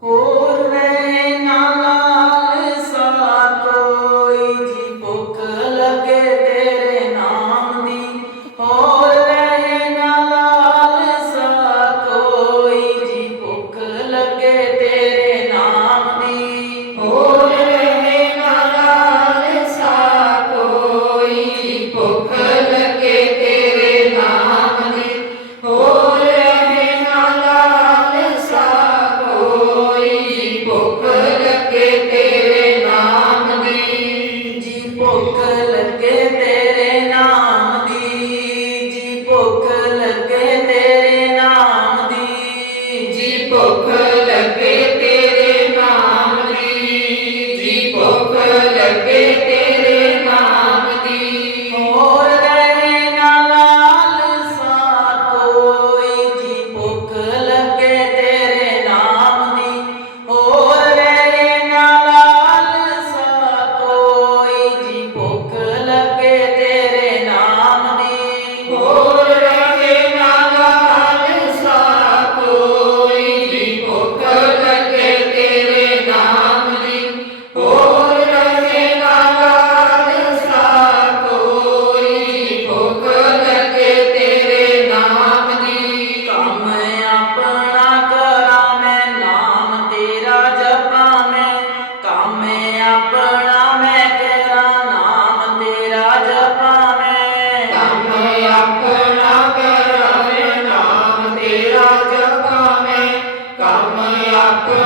Corre nala கம்மையாக்கு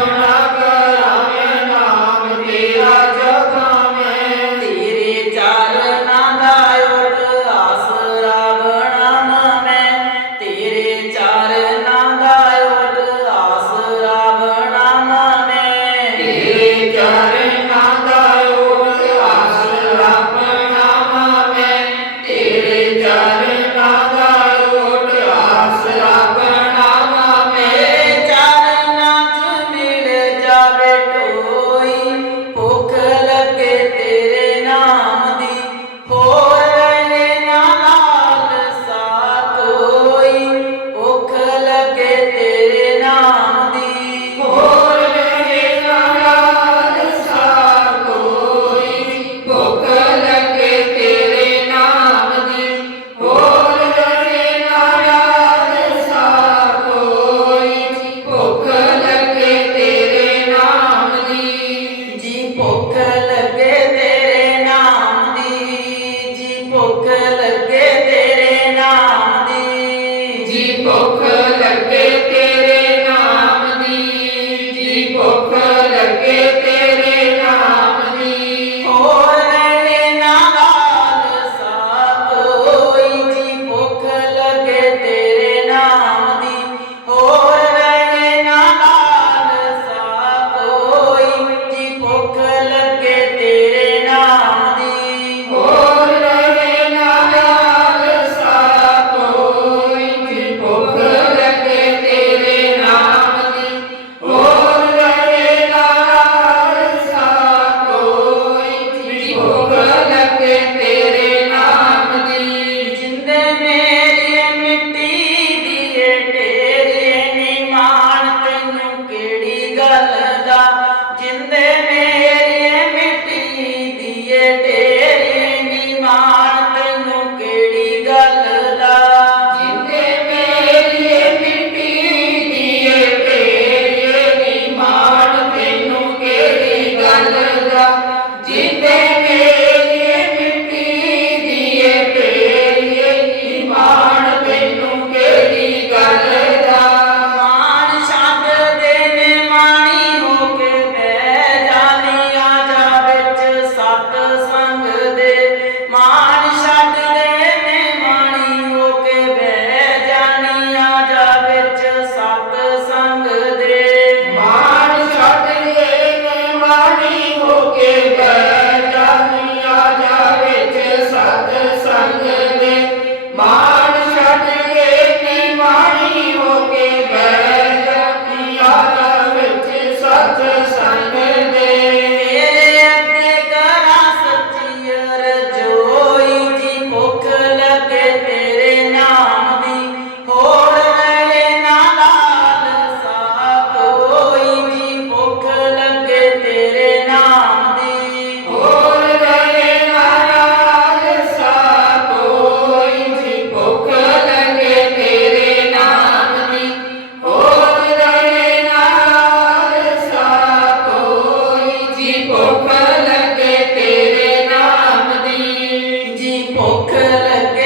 Good.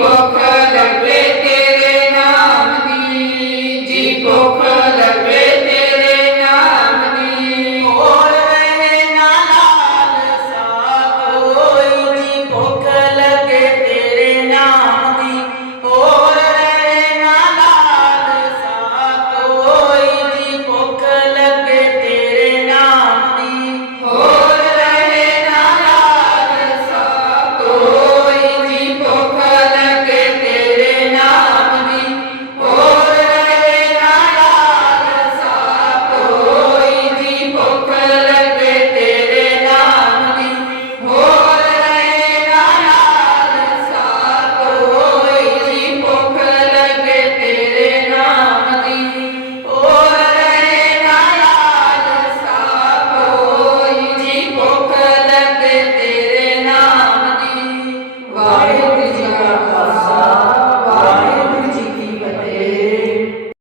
People